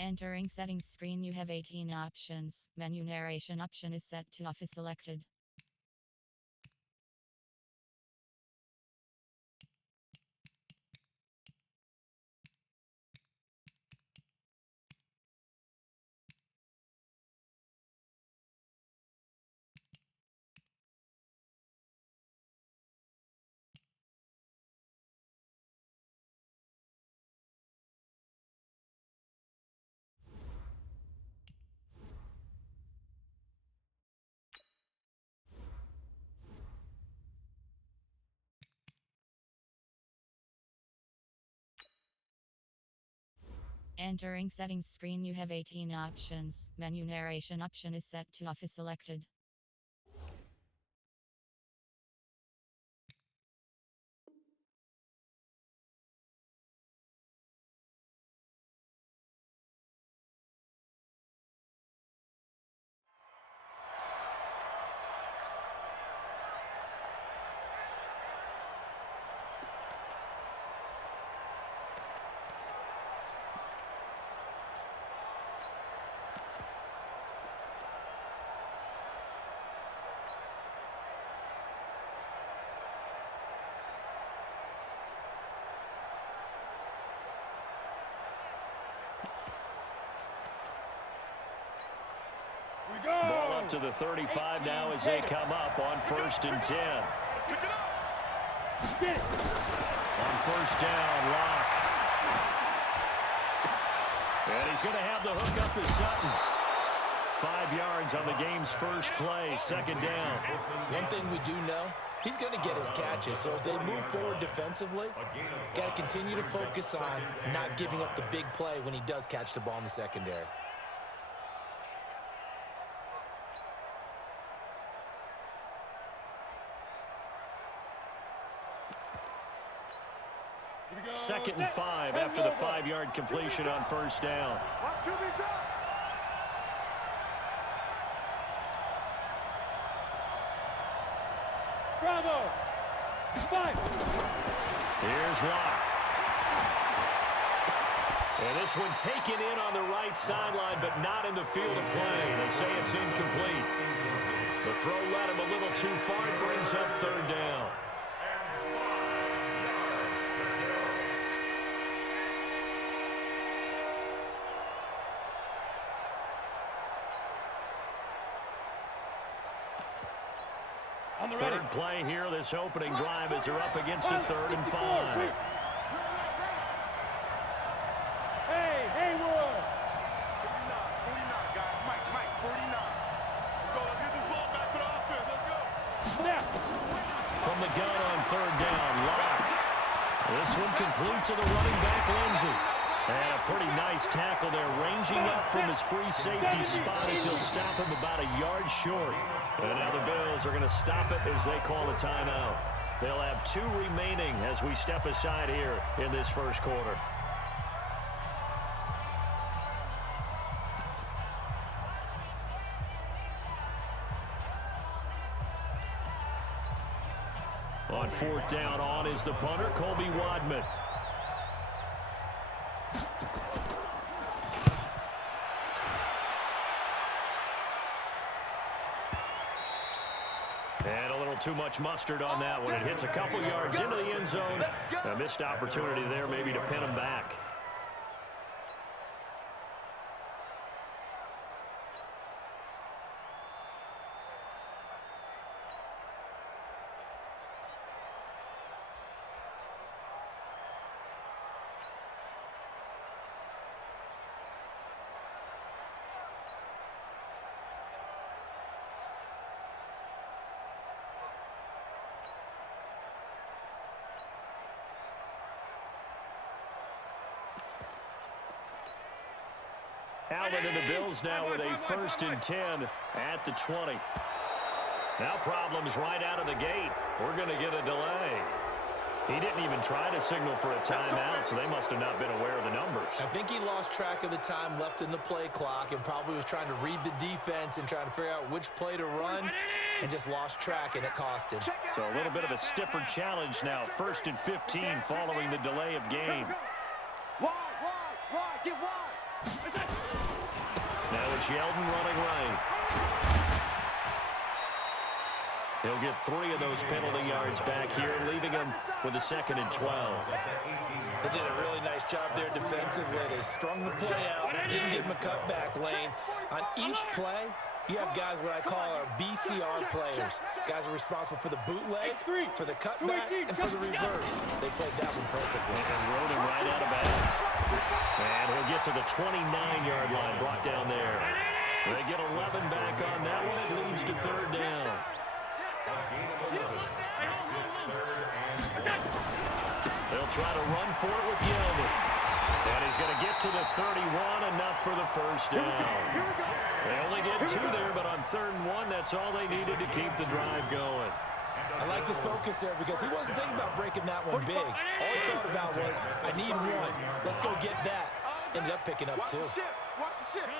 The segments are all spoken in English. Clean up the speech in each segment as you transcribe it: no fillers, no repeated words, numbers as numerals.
Entering settings screen, you have 18 options. Menu narration option is set to off is selected. Entering settings screen, you have 18 options. Menu narration option is set to off is selected. Ball up to the 35 now as they come up on 1st and 10. On 1st down, Locke. And he's going to have the hook up to Sutton. 5 yards on the game's first play, 2nd down. One thing we do know, he's going to get his catches. So as they move forward defensively, got to continue to focus on not giving up the big play when he does catch the ball in the secondary. Second and 5 after the 5-yard completion on 1st down. Bravo! Fight! Here's Locke. And this one taken in on the right sideline, but not in the field of play. They say it's incomplete. The throw led him a little too far. It brings up 3rd down. Third play here, this opening drive as they're up against a 3rd and 5. Hey, Haywood! 49, guys. Mike, 49. Let's go. Let's get this ball back to the offense. Let's go. Snap! From the gun on 3rd down, Locke. This one complete to the running back, Lindsay. And a pretty nice tackle there, ranging up from his free safety spot as he'll stop him about a yard short. And now the Bills are going to stop it as they call a timeout. They'll have 2 remaining as we step aside here in this first quarter. On 4th down, on is the punter, Colby Wadman. And a little too much mustard on that one. It hits a couple yards into the end zone. A missed opportunity there maybe to pin him back. Allen and the Bills now with a 1st and 10 at the 20. Now problems right out of the gate. We're going to get a delay. He didn't even try to signal for a timeout, so they must have not been aware of the numbers. I think he lost track of the time left in the play clock and probably was trying to read the defense and trying to figure out which play to run and just lost track, and it cost him. So a little bit of a stiffer challenge now. 1st and 15 following the delay of game. Wide, get wide! Coach Yeldon running right. He'll get 3 of those penalty yards back here, leaving him with a 2nd and 12. They did a really nice job there defensively. They strung the play out, didn't give him a cutback lane. On each play, you have guys what I call our BCR players. Guys are responsible for the bootleg, for the cutback, and for the reverse. They played that one perfectly. And rode him right out of bounds. And he'll get to the 29-yard line, brought down there. They get 11 back on that one. It leads to 3rd down. They'll try to run for it with Yeldon. And he's going to get to the 31, enough for the 1st down. They only get 2 there, but on 3rd and 1, that's all they needed to keep the drive going. I like his focus there because he wasn't thinking about breaking that one big. All he thought about was, I need 1. Let's go get that. Ended up picking up 2. Watch the ship. Watch the ship.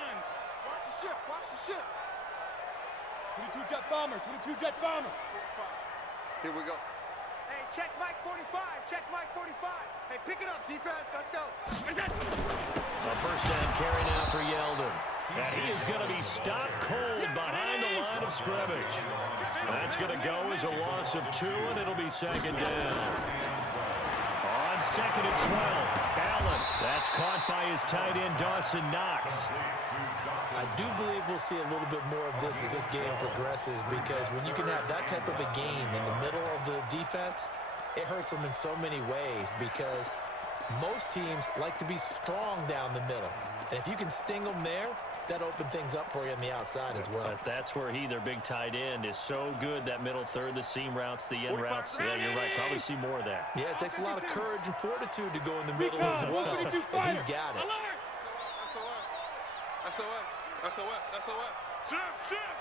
Watch the ship. Watch the ship. 22 jet bomber. 22 jet bomber. Here we go. Hey, check Mike 45. Check Mike 45. Hey, pick it up, defense. Let's go. A 1st down carry now for Yeldon. And he is going to be stopped cold behind the line of scrimmage. That's going to go as a loss of 2, and it'll be 2nd down. On 2nd and 12, Allen. That's caught by his tight end, Dawson Knox. I do believe we'll see a little bit more of this as this game progresses, because when you can have that type of a game in the middle of the defense, it hurts them in so many ways, because most teams like to be strong down the middle. And if you can sting them there, that opens things up for you on the outside as well. But that's where their big tight end, is so good, that middle third, the seam routes, the in routes. Yeah, you're right. Probably see more of that. Yeah, it takes a lot of courage and fortitude to go in the middle as well, and he's got it. SOS. SOS. SOS. Ship.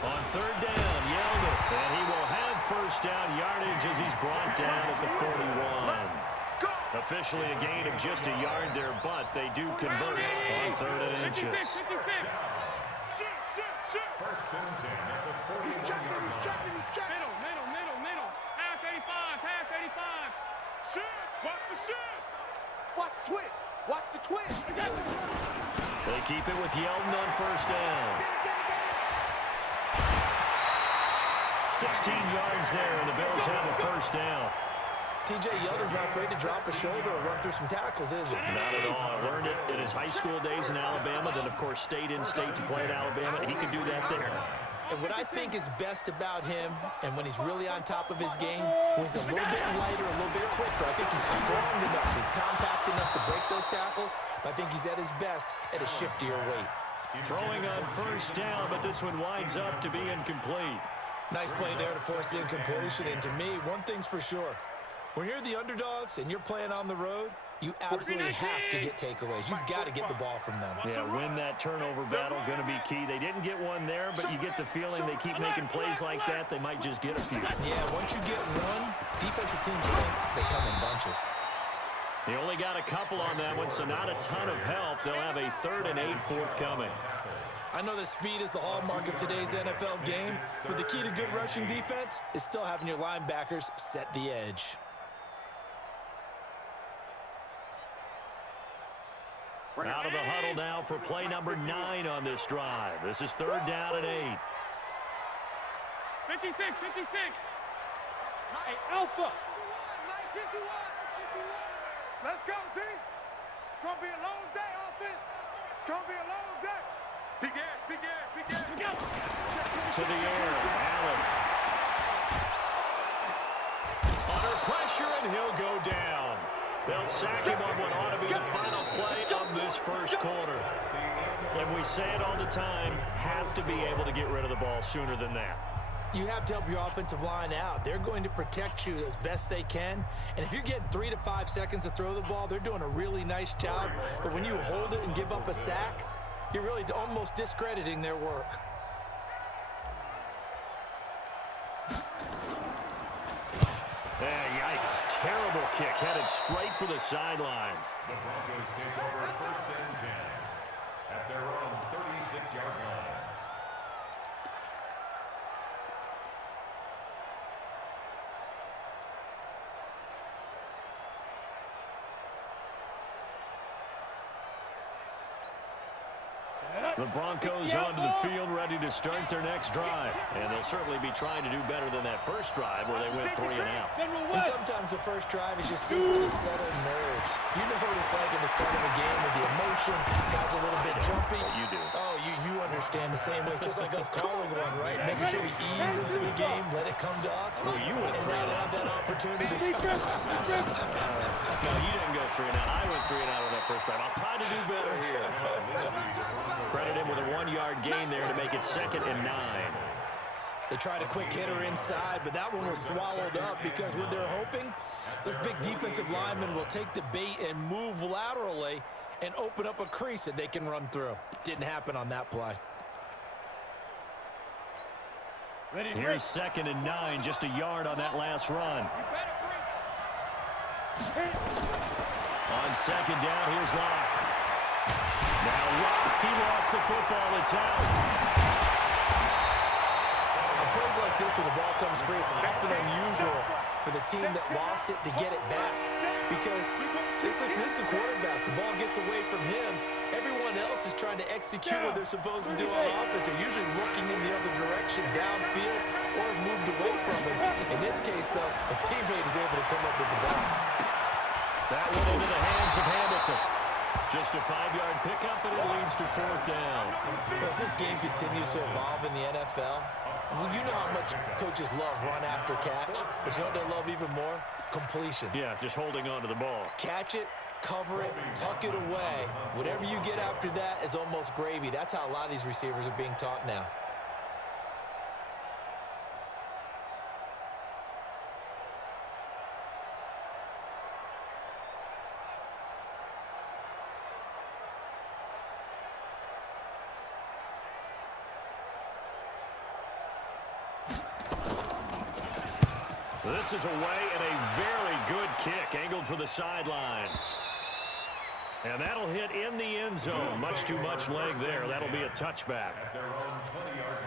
On 3rd down, Yeldon. And he will have 1st down yardage as he's brought down at the 41. Officially a gain of just a yard there, but they do convert on 3rd and inches. Ship. He's checking. Middle. Half 85. Ship. Watch the ship. Watch the twist. Watch the twist. They keep it with Yeldon on 1st down. 16 yards there, and the Bills have a 1st down. TJ Yeldon's not afraid to drop a shoulder or run through some tackles, is he? Not at all. Learned it in his high school days in Alabama, then, of course, stayed in state to play at Alabama. He can do that there. And what I think is best about him, and when he's really on top of his game, when he's a little bit lighter, a little bit quicker, I think he's strong enough, he's compact enough to break those tackles, but I think he's at his best at a shiftier weight. Throwing on 1st down, but this one winds up to be incomplete. Nice play there to force the incompletion, and to me, one thing's for sure. When you're the underdogs and you're playing on the road, you absolutely have to get takeaways. You've got to get the ball from them. Yeah, win that turnover battle, going to be key. They didn't get one there, but you get the feeling they keep making plays like that, they might just get a few. Yeah, once you get one, defensive teams think they come in bunches. They only got a couple on that one, so not a ton of help. They'll have a 3rd and 8 forthcoming. I know that speed is the hallmark of today's NFL game, but the key to good rushing defense is still having your linebackers set the edge. Out of the huddle now for play number 9 on this drive. This is 3rd down and 8. 56. Hey, Alpha. 51. Let's go, D. It's going to be a long day, offense. It's going to be a long day. Big air. To the air, Allen. Under pressure, and he'll go down. They'll sack him on what ought to be the final play of this 1st quarter. And we say it all the time, have to be able to get rid of the ball sooner than that. You have to help your offensive line out. They're going to protect you as best they can. And if you're getting 3 to 5 seconds to throw the ball, they're doing a really nice job. But when you hold it and give up a sack, you're really almost discrediting their work. Yikes. Terrible kick, headed straight for the sidelines. The Broncos take over 1st and 10 at their own 36-yard line. The Broncos onto the field, ready to start their next drive. And they'll certainly be trying to do better than that first drive where they went 3 and out. And sometimes the first drive is just simply to settle nerves. You know what it's like at the start of a game with the emotion, guys a little bit jumpy. You do. Oh, you understand the same way. It's just like us calling one, right? Making sure we ease into the game, let it come to us. Well, you went and 3 now and they out. have that opportunity. No, you didn't go 3 and out. I went 3 and out on that first drive. I'll try to do better here. Credit him with a 1-yard gain there to make it 2nd and 9. They tried a quick hitter inside, but that one was swallowed up because what they're hoping, this big defensive lineman will take the bait and move laterally and open up a crease that they can run through. Didn't happen on that play. Here's 2nd and 9, just a yard on that last run. On 2nd down, here's Locke. Now Locke, he lost the football. It's out. Plays like this when the ball comes free, it's often unusual for the team that lost it to get it back because this is the quarterback. The ball gets away from him. Everyone else is trying to execute what they're supposed to do on offense. They're usually looking in the other direction, downfield, or have moved away from him. In this case, though, a teammate is able to come up with the ball. That went into the hands of Hamilton. Just a 5-yard pickup, and it leads to 4th down. As this game continues to evolve in the NFL, well, you know how much coaches love run after catch, but you know what they love even more? Completions. Yeah, just holding on to the ball. Catch it, cover it, tuck it away. Whatever you get after that is almost gravy. That's how a lot of these receivers are being taught now. This is away and a very good kick angled for the sidelines. And that'll hit in the end zone. Much too much leg there. That'll be a touchback. At their own 20-yard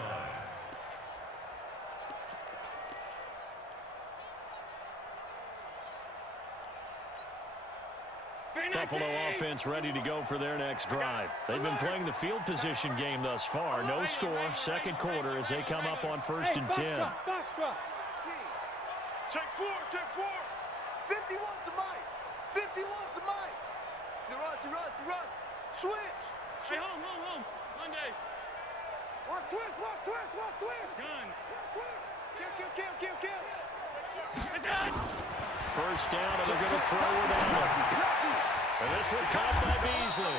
line. Buffalo offense ready to go for their next drive. They've been playing the field position game thus far. No score, 2nd quarter as they come up on 1st and 10. Check 4, check 4. 51's the Mike. 51's the Mike. You run. Switch. Hey, home. Monday. Watch twist. Gun. Kill. First down, and they're going to throw it out. And this one caught by Beasley.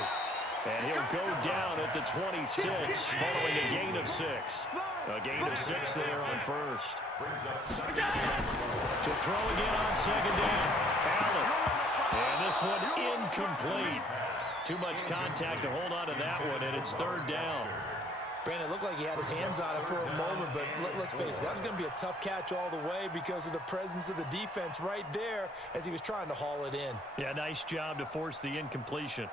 And he'll go down at the 26 following a gain of 6. A gain of 6 there on 1st. To throw again on 2nd down. Allen. And this one incomplete. Too much contact to hold on to that one, and it's 3rd down. Brandon, it looked like he had his hands on it for a moment, but let's face it, that was going to be a tough catch all the way because of the presence of the defense right there as he was trying to haul it in. Yeah, nice job to force the incompletion.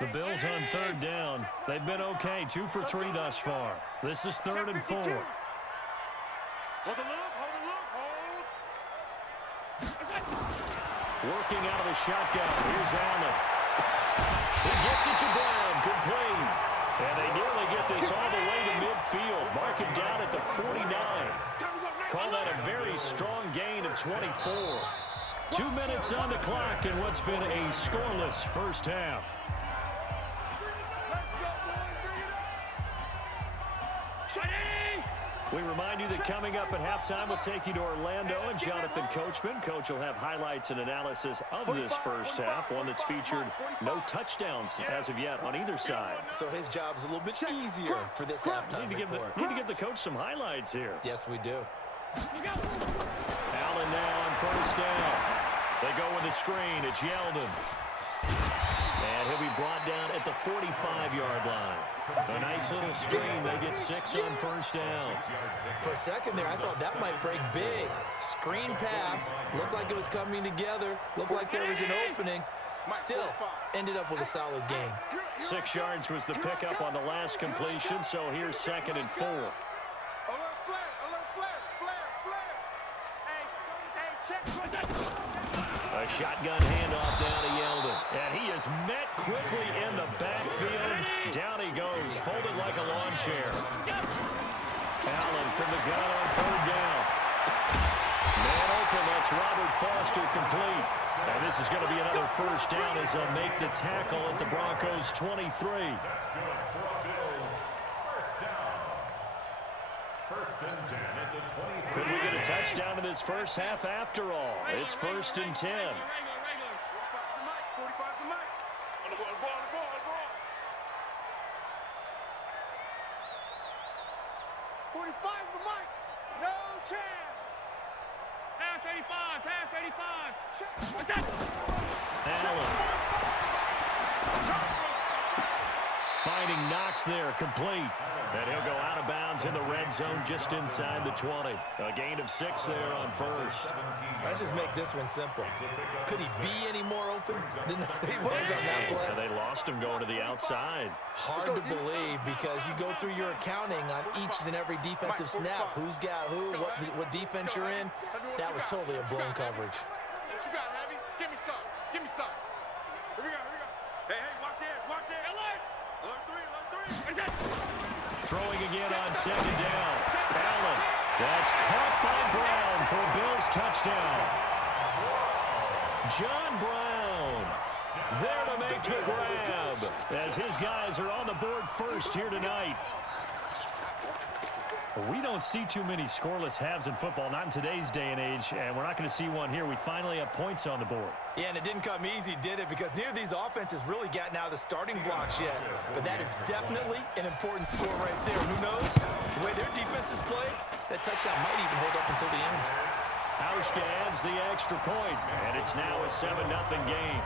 The Bills on 3rd down. They've been okay, 2 for 3 thus far. This is 3rd and 4. Hold the look. Working out of the shotgun. Here's Allen. He gets it to Brown. Complete. And they nearly get this all the way to midfield. Mark it down at the 49. Call that a very strong gain of 24. 2 minutes on the clock in what's been a scoreless first half. We remind you that coming up at halftime, we'll take you to Orlando and Jonathan Coachman. Coach will have highlights and analysis of this first half, one that's featured no touchdowns as of yet on either side. So his job's a little bit easier for this halftime report. Need to give the coach some highlights here. Yes, we do. Allen now on 1st down. They go with the screen. It's Yeldon. And he'll be brought down at the 45-yard line. A nice little screen. They get 6 on 1st down. For a second there, I thought that might break big. Screen pass. Looked like it was coming together. Looked like there was an opening. Still, ended up with a solid game. 6 yards was the pickup on the last completion, so here's 2nd and 4. Alert flare. Hey, check. A shotgun handoff down to Yeldon. And he is met quickly in the backfield. Down he goes, folded like a lawn chair. Allen from the gun on third down. Man open, that's Robert Foster complete. And this is going to be another first down as they'll make the tackle at the Broncos 23. That's good for Bills. First down. First and 10 at the 23. Could we get a touchdown in this first half after all? It's first and 10. 45 to Mike. On the ball. 45's the Mike. No chance. Pass 85, pass 85. What's that? Allen. Finding Knox there, complete. And he'll go out of bounds in the red zone just inside the 20. A gain of 6 there on first. Let's just make this one simple. Could he be any more open than he was on that play? And they lost him going to the outside. Hard to believe because you go through your accounting on each and every defensive snap. Who's got who, what defense you're in. That was totally a blown coverage. What you got, Heavy? Give me some. Give me some. Here we go. Hey, watch the edge. Alert 3. Throwing again on second down. Allen. That's caught by Brown for a Bills touchdown. John Brown there to make the grab as his guys are on the board first here tonight. We don't see too many scoreless halves in football, not in today's day and age, and we're not going to see one here. We finally have points on the board. Yeah, and it didn't come easy, did it? Because neither of these offenses really gotten out of the starting blocks yet. But that is definitely an important score right there. Who knows? The way their defenses play, that touchdown might even hold up until the end. Hauschka adds the extra point, and it's now a 7-0 game.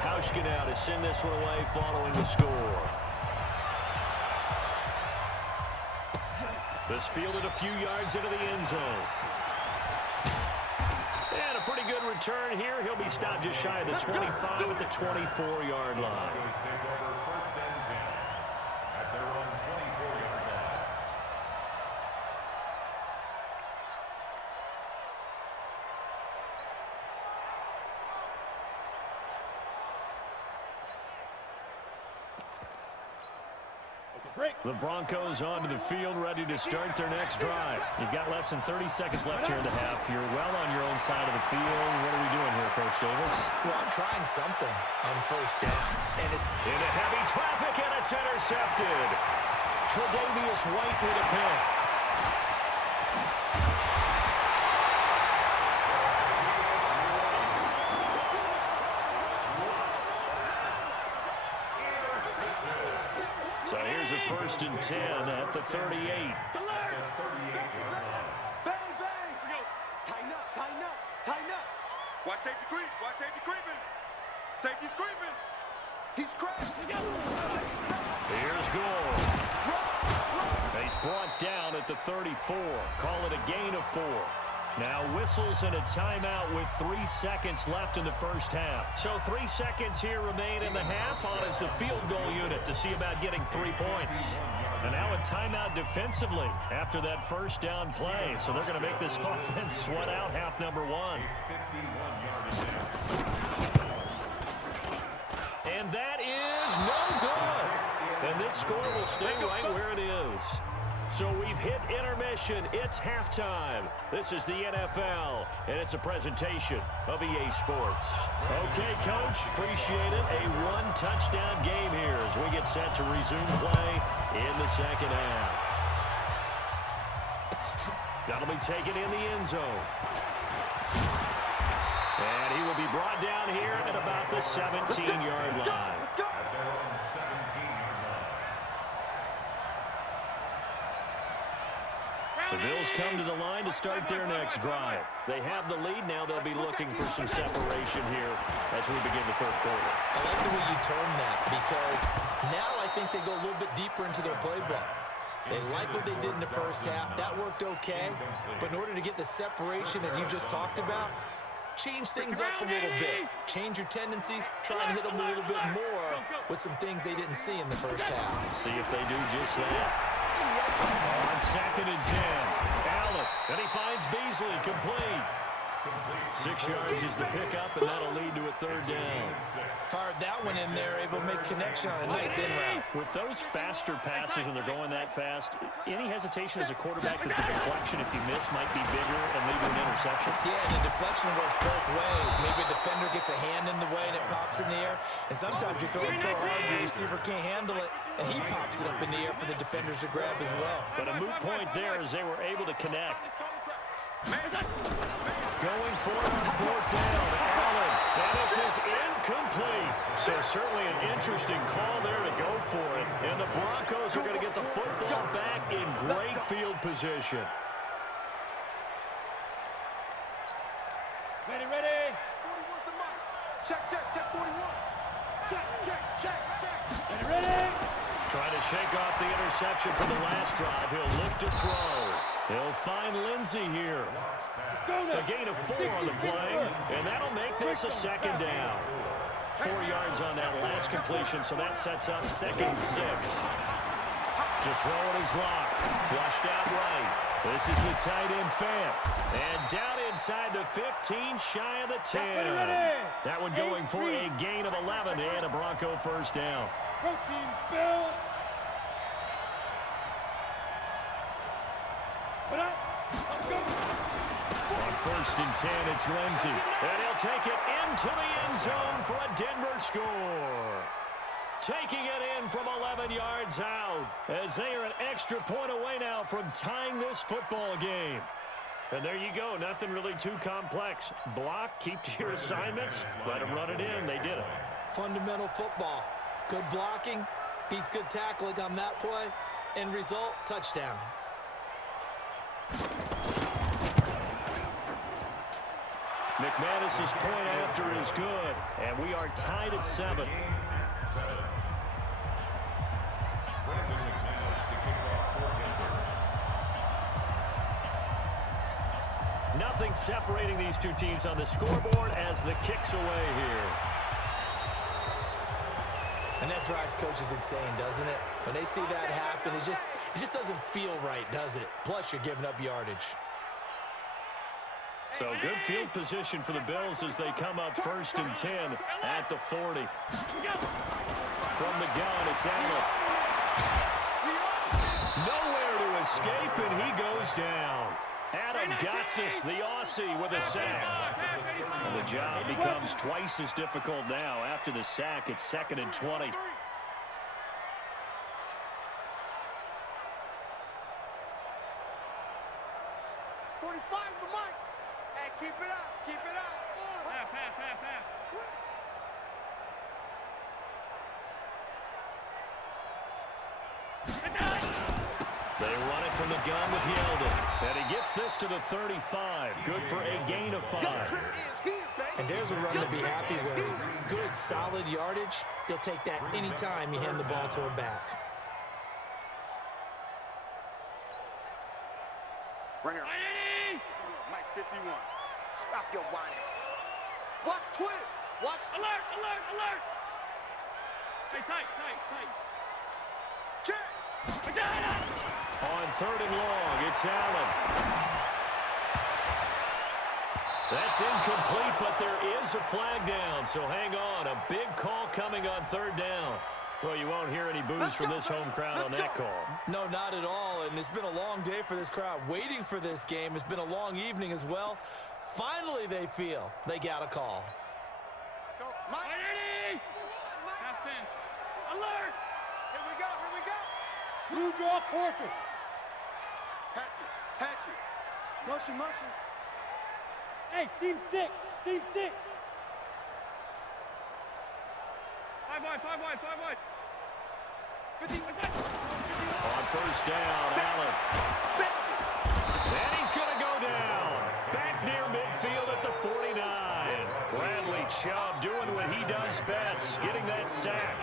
Hauschka now to send this one away following the score. This fielded a few yards into the end zone. And a pretty good return here. He'll be stopped just shy of the 25 at the 24-yard line. Take over first and 10 at their own 24-yard line. The Broncos onto the field, ready to start their next drive. You've got less than 30 seconds left here in the half. You're well on your own side of the field. What are we doing here, Coach Davis? Well, I'm trying something on first down. And it's into heavy traffic, and it's intercepted. Tre'Davious White with a pick. So here's a first and 10 at the 38. Bang, bang! Tighten up. Watch safety creeping. Safety's creeping. He's crashed. Here's Gore. He's brought down at the 34. Call it a gain of 4. Now whistles and a timeout with 3 seconds left in the first half. So 3 seconds here remain in the half on as the field goal unit to see about getting 3 points. And now a timeout defensively after that first down play. So they're going to make this offense sweat out half number 1. And that is no good. And this score will stay right where it is. So we've hit intermission. It's halftime. This is the NFL, and it's a presentation of EA Sports. Okay, Coach, appreciate it. A one-touchdown game here as we get set to resume play in the second half. That'll be taken in the end zone. And he will be brought down here at about the 17-yard line. The Bills come to the line to start their next drive. They have the lead. Now they'll be looking for some separation here as we begin the third quarter. I like the way you term that because now I think they go a little bit deeper into their playbook. They like what they did in the first half. That worked okay. But in order to get the separation that you just talked about, change things up a little bit. Change your tendencies. Try and hit them a little bit more with some things they didn't see in the first half. See if they do just that. On second and 10, Allen. And he finds Beasley complete. 6 yards is the pickup, and that'll lead to a 3rd down. Fired that one in there, able to make connection on a nice in route. With those faster passes and they're going that fast, any hesitation as a quarterback that the deflection, if you miss, might be bigger and lead to an interception? Yeah, the deflection works both ways. Maybe a defender gets a hand in the way and it pops in the air. And sometimes you throw it so hard your receiver can't handle it, and he pops it up in the air for the defenders to grab as well. But a moot point there as they were able to connect. Going for it on 4th down. Allen. And this is incomplete. So certainly an interesting call there to go for it. And the Broncos are going to get the football back in great field position. Ready, ready. 41's the mic. Check 41. Check. Ready, ready. Trying to shake off the interception from the last drive. He'll look to throw. He'll find Lindsey here. A gain of 4 on the play, and that'll make this a 2nd down. 4 yards on that last completion, so that sets up 2nd and 6. To throw it is Locke. Flushed out right. This is the tight end Fant. And down inside the 15, shy of the 10. That one going for a gain of 11 and a Bronco 1st down. Protein spill. Put up. Let's go. On 1st and 10, it's Lindsey. And he'll take it into the end zone for a Denver score. Taking it in from 11 yards out as they are an extra point away now from tying this football game. And there you go. Nothing really too complex. Block, keep to your assignments, let them run it in. They did it. Fundamental football. Good blocking, beats good tackling on that play. End result, touchdown. McManus's point after is good, and we are tied at 7. Nothing separating these two teams on the scoreboard as the kick's away here. And that drives coaches insane, doesn't it? When they see that happen, it just doesn't feel right, does it? Plus, you're giving up yardage. So good field position for the Bills as they come up 1st and 10 at the 40. From the gun, it's Allen. Nowhere to escape, and he goes down. Adam Gotsis, the Aussie, with a sack. And the job becomes twice as difficult now. After the sack, it's 2nd and 20. Keep it up. Pass. They run it from the gun with Yeldon. And he gets this to the 35. Good for a gain of 5. And there's a run to be happy with. Good, solid yardage. He'll take that anytime you hand the ball to him back. Right here. Mike 51. Stop your whining. Watch twist. Watch. Alert. Stay tight. Check. On 3rd and long, it's Allen. That's incomplete, but there is a flag down, so hang on. A big call coming on 3rd down. Well, you won't hear any boos from this home crowd on that call. No, not at all, and it's been a long day for this crowd waiting for this game. It's been a long evening as well. Finally, they feel they got a call. Go, Mike. Captain. Alert. Here we go. True draw corpus. Hatchet. Motion. Hey, seam 6. 5 wide. 50. On 1st down, Allen. And he's going to go down. Back near midfield at the 49. Bradley Chubb doing what he does best, getting that sack.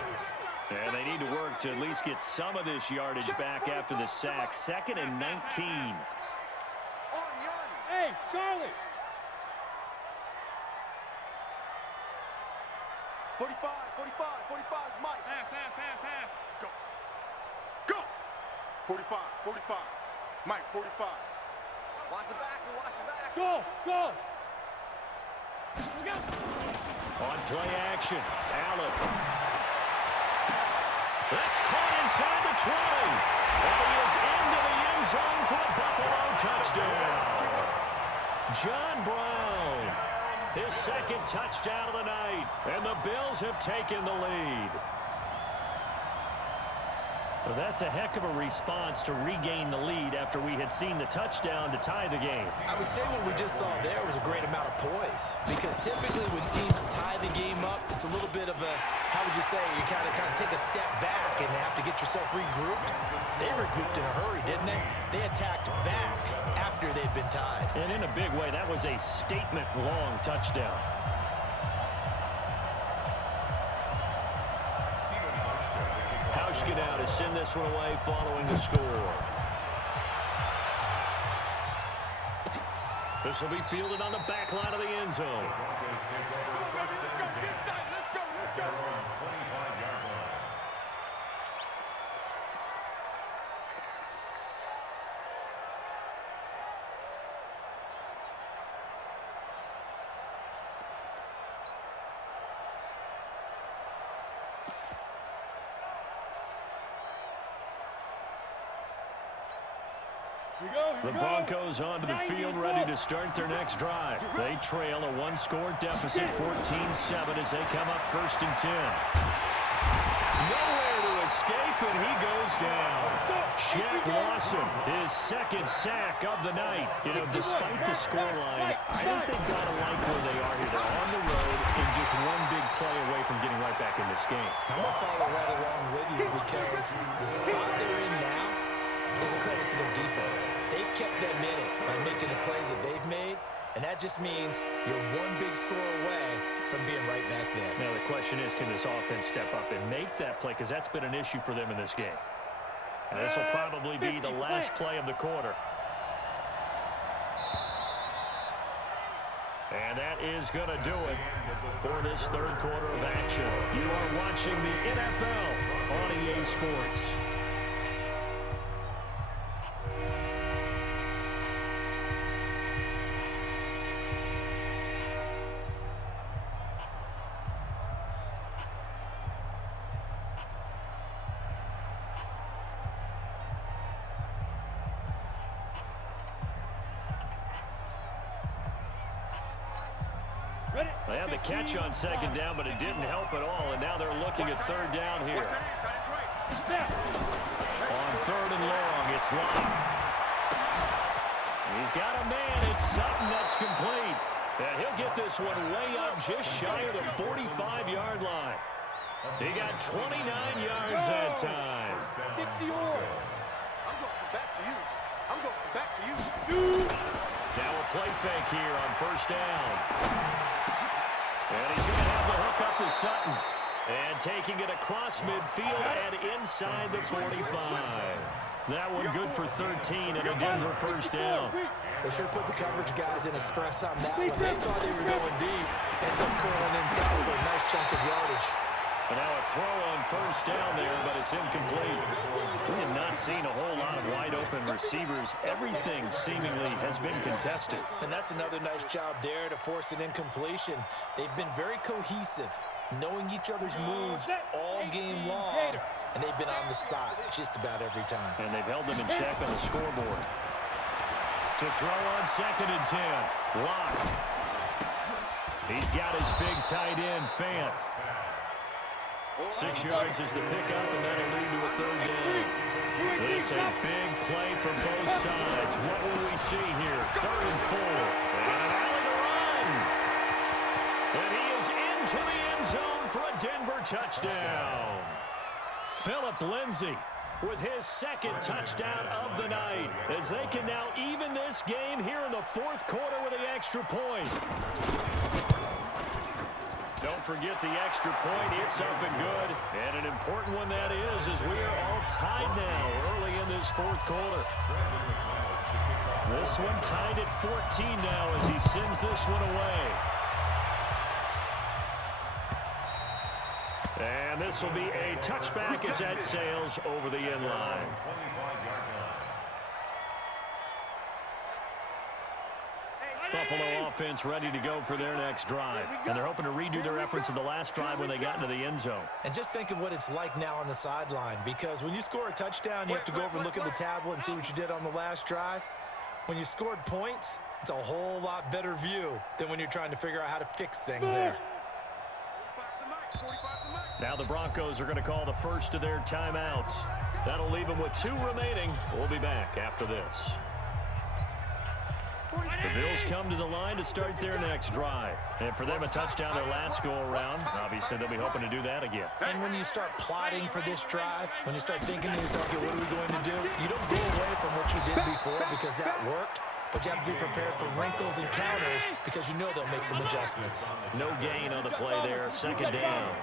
And they need to work to at least get some of this yardage back after the sack. 2nd and 19. Hey, Charlie. 45, Mike. Pass. Go. 45, Mike, 45. Watch the back, watch the back. Go, go. On play action, Allen. That's caught inside the 20. And he is into the end zone for a Buffalo touchdown. John Brown, his second touchdown of the night. And the Bills have taken the lead. Well, that's a heck of a response to regain the lead after we had seen the touchdown to tie the game. I would say what we just saw there was a great amount of poise, because typically when teams tie the game up, it's a little bit of a, how would you say, you kind of take a step back and have to get yourself regrouped. They regrouped in a hurry, didn't they? They attacked back after they'd been tied. And in a big way, that was a statement-long touchdown. Get out to send this one away following the score. This will be fielded on the back line of the end zone. The Broncos onto the field, ready to start their next drive. They trail a one-score deficit, 14-7, as they come up 1st and 10. Nowhere to escape, and he goes down. Shaq Lawson, his second sack of the night. You know, despite the scoreline, I think they've got to like where they are here. They're on the road and just one big play away from getting right back in this game. I'm going to follow right along with you, because the spot they're in now is a credit to their defense. They've kept them in it by making the plays that they've made, and that just means you're one big score away from being right back there. Now the question is, can this offense step up and make that play, because that's been an issue for them in this game. And this will probably be the last play of the quarter. And that is going to do it for this third quarter of action. You are watching the NFL on EA Sports. They had the catch on second down, but it didn't help at all, and now they're looking at third down here. On third and long, it's Locke. He's got a man. It's Sutton. That's complete. And he'll get this one way up just shy of the 45-yard line. He got 29 yards that time. 60 yards. I'm going to come back to you. I'm going to come back to you. Now a play fake here on first down. And he's going to have the hook up to Sutton. And taking it across midfield and inside the 45. That one good for 13 and a Denver first down. They sure put the coverage guys in a stress on that one. They thought they were going deep. Ends up curling inside for a nice chunk of yardage. And now a throw on first down there, but it's incomplete. We have not seen a whole lot of wide-open receivers. Everything seemingly has been contested. And that's another nice job there to force an incompletion. They've been very cohesive, knowing each other's moves all game long, and they've been on the spot just about every time. And they've held them in check on the scoreboard. To throw on 2nd and 10. Locke. He's got his big tight end, Fant. 6 yards is the pickup, and that'll lead to a third down. This a big play for both sides. What will we see here? 3rd and 4. And an alley to run. And he is into the end zone for a Denver touchdown. Phillip Lindsay with his second touchdown of the night, as they can now even this game here in the 4th quarter with the extra point. Don't forget the extra point. It's up and good. And an important one that is, as we are all tied now early in this 4th quarter. This one tied at 14 now as he sends this one away. And this will be a touchback as that sails over the end line. Buffalo offense ready to go for their next drive. And they're hoping to redo their efforts in the last drive when they got into the end zone. And just think of what it's like now on the sideline, because when you score a touchdown, you have to go over and look at the tablet and see what you did on the last drive. When you scored points, it's a whole lot better view than when you're trying to figure out how to fix things there. Now the Broncos are going to call the first of their timeouts. That'll leave them with 2 remaining. We'll be back after this. The Bills come to the line to start their next drive. And for them, a touchdown their last go-around. Obviously, they'll be hoping to do that again. And when you start plotting for this drive, when you start thinking to yourself, okay, what are we going to do? You don't go away from what you did before because that worked. But you have to be prepared for wrinkles and counters because you know they'll make some adjustments. No gain on the play there. Second down.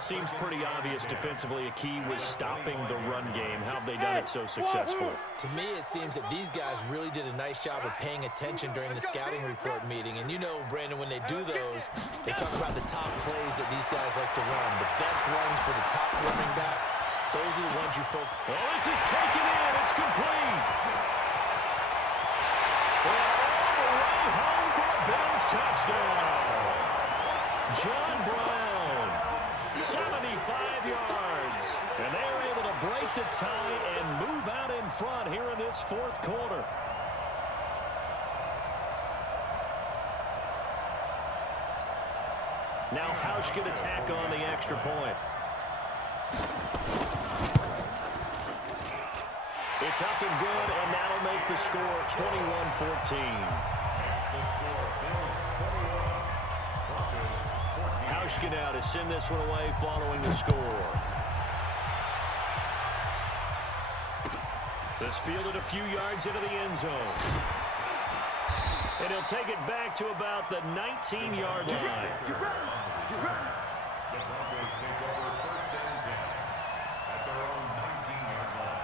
Seems pretty obvious defensively a key was stopping the run game. How have they done it so successfully? To me, it seems that these guys really did a nice job of paying attention during the scouting report meeting. And you know, Brandon, when they do those, they talk about the top plays that these guys like to run. The best runs for the top running back, those are the ones you focus on. Well, this is taken in. It's complete. All the way home for a Bills touchdown. John Brown, 75 yards. And they are able to break the tie and move out in front here in this fourth quarter. Now Housh can attack on the extra point. It's up and good, and that'll make the score 21-14. Houshkin now to send this one away following the score. This fielded a few yards into the end zone. And he'll take it back to about the 19-yard line. The Broncos take over first and 10 at their own 19-yard line.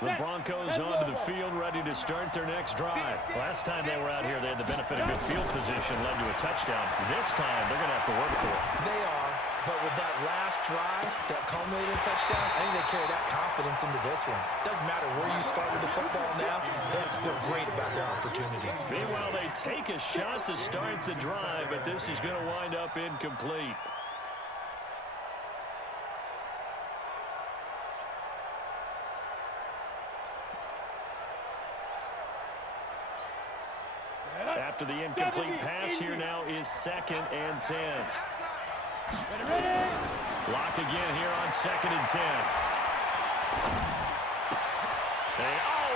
The Broncos onto the field, ready to start their next drive. Last time they were out here, they had the benefit of good field position, led to a touchdown. This time, they're going to have to work for it. They are, but with that last drive that culminated in a touchdown, I think they carry that confidence into this one. Doesn't matter where you start with the football now, they have to feel great about their opportunity. Meanwhile, they take a shot to start the drive, but this is going to wind up incomplete. After the incomplete pass, here now is 2nd and 10. Lock again here on 2nd and 10.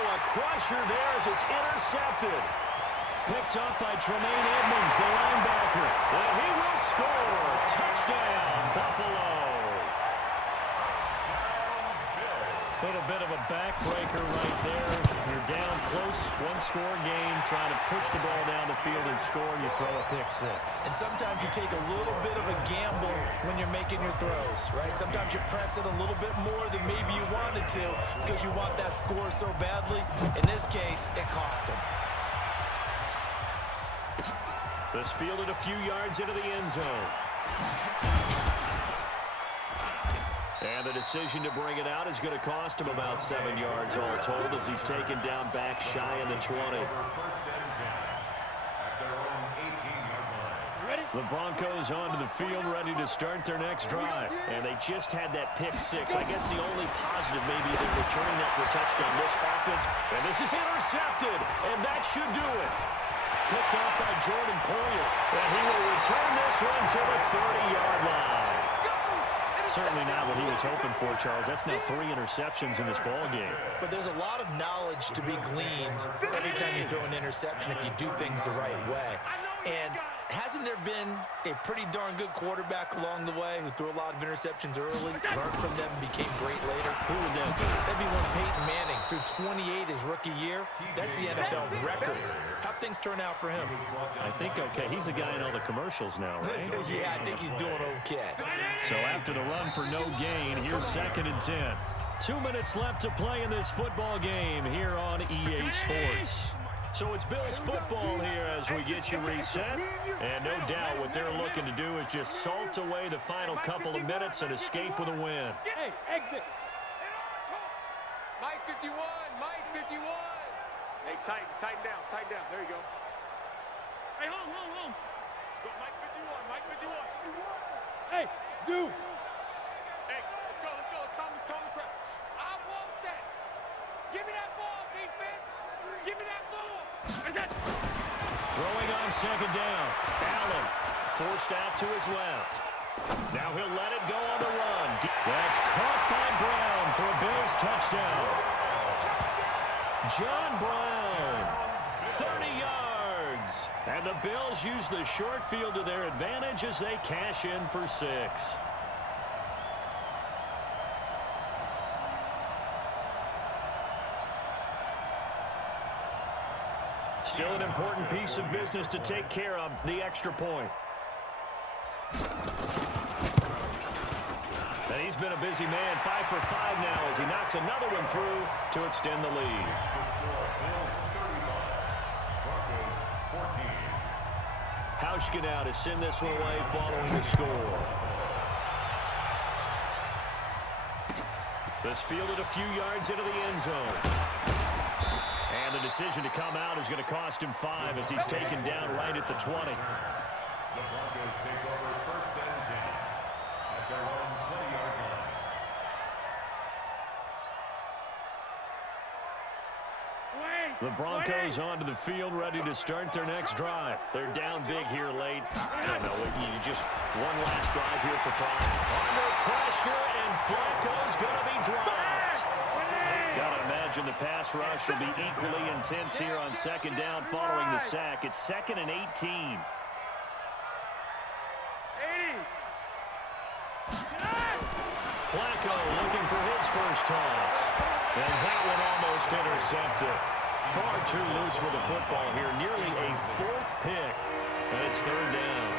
A crusher there as it's intercepted. Picked up by Tremaine Edmonds, the linebacker. And he will score. Touchdown, Buffalo. A little bit of a backbreaker right there. You're down close, one-score game, trying to push the ball down the field and score, and you throw a pick six. And sometimes you take a little bit of a gamble when you're making your throws, right? Sometimes you press it a little bit more than maybe you wanted to because you want that score so badly. In this case, it cost them. This fielded a few yards into the end zone. And the decision to bring it out is going to cost him about 7 yards all told as he's taken down back shy of the 20. The Broncos onto the field ready to start their next drive. And they just had that pick six. I guess the only positive maybe they're returning that for a touchdown. This offense, and this is intercepted. And that should do it. Picked off by Jordan Poyer. And he will return this one to the 30-yard line. Certainly not what he was hoping for, Charles. That's now 3 interceptions in this ball game. But there's a lot of knowledge to be gleaned every time you throw an interception if you do things the right way. And hasn't there been a pretty darn good quarterback along the way who threw a lot of interceptions early, learned from them, and became great later? Who would that be? That'd be one Peyton Manning. Threw 28 his rookie year. That's the NFL record. How'd things turn out for him? I think okay. He's the guy in all the commercials now, right? Yeah, I think he's doing okay. So after the run for no gain, here's 2nd and 10. 2 minutes left to play in this football game here on EA Sports. So it's Bills football here as we get you reset. And no doubt what they're looking to do is just salt away the final couple of minutes and escape with a win. Hey, exit. Mike, 51. Mike 51. Hey, tighten down. There you go. Hey, hold. Go, Mike 51. Mike 51. Hey, Zoo. Hey, let's go. Let's calm the crowd. I want that. Give me that ball, defense. Give me that ball. Throwing on second down. Allen forced out to his left. Now he'll let it go on the run. That's caught by Brown for a Bills touchdown. John Brown, 30 yards. And the Bills use the short field to their advantage as they cash in for 6. Still an important piece of business to take care of, the extra point. And he's been a busy man, 5 for 5 now as he knocks another one through to extend the lead. Hauschka now to send this one away following the score. This fielded a few yards into the end zone. And the decision to come out is going to cost him 5 as he's taken down right at the 20. The Broncos take over 1st and 10 at their own 20-yard line. The Broncos onto the field ready to start their next drive. They're down big here late. I don't know, you just one last drive here for pride. Under pressure, and Flacco's going to be dropped. Got to imagine the pass rush will be equally intense here on second down following the sack. It's 2nd and 18. Flacco looking for his first toss. And that one almost intercepted. Far too loose with the football here. Nearly a 4th pick. And it's 3rd down.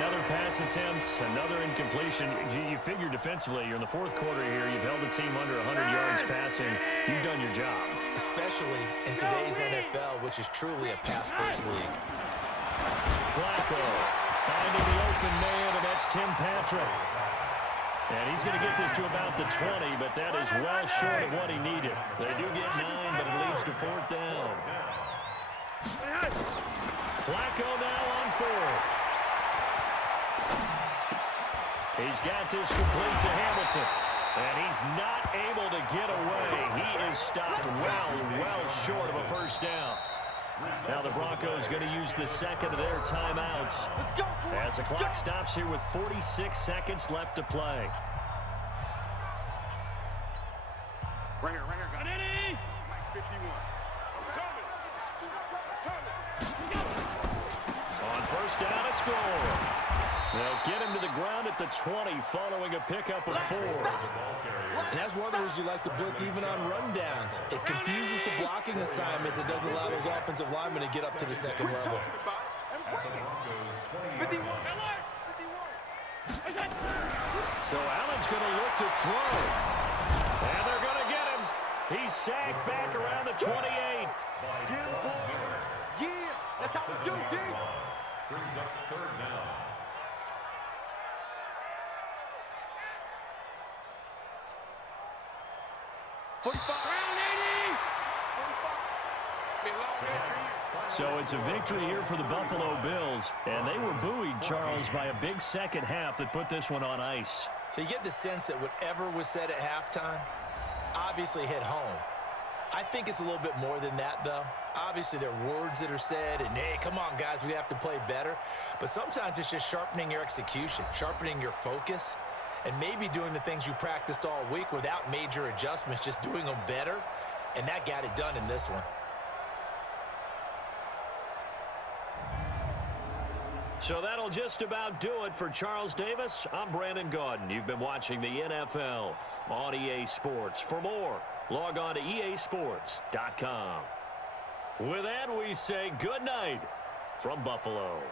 Another pass attempt, another incompletion. You figure defensively, you're in the 4th quarter here. You've held the team under 100 yards passing. You've done your job. Especially in today's NFL, which is truly a pass-first league. Flacco finding the open man, and that's Tim Patrick. And he's going to get this to about the 20, but that is well short of what he needed. They do get 9, but it leads to 4th down. Flacco now on 4th. He's got this complete to Hamilton. And he's not able to get away. He is stopped well short of a first down. Now the Broncos going to use the second of their timeouts as the clock stops here with 46 seconds left to play. Right here, got it. Mike 51. On first down, it's Gore. They'll get him to the ground at the 20 following a pickup of 4. And that's one of the reasons you like to blitz even on rundowns. It confuses the blocking assignments. It doesn't allow those offensive linemen to get up to the second level. So Allen's going to look to throw. And they're going to get him. He's sacked back around the 28. Yeah, that's how we do, D. Brings up 3rd down. So it's a victory here for the Buffalo Bills, and they were buoyed, Charles, by a big second half that put this one on ice. So you get the sense that whatever was said at halftime obviously hit home. I think it's a little bit more than that, though. Obviously, there are words that are said, and, hey, come on, guys, we have to play better. But sometimes it's just sharpening your execution, sharpening your focus, and maybe doing the things you practiced all week without major adjustments, just doing them better, and that got it done in this one. So that'll just about do it for Charles Davis. I'm Brandon Gaudin. You've been watching the NFL on EA Sports. For more, log on to easports.com. With that, we say good night from Buffalo.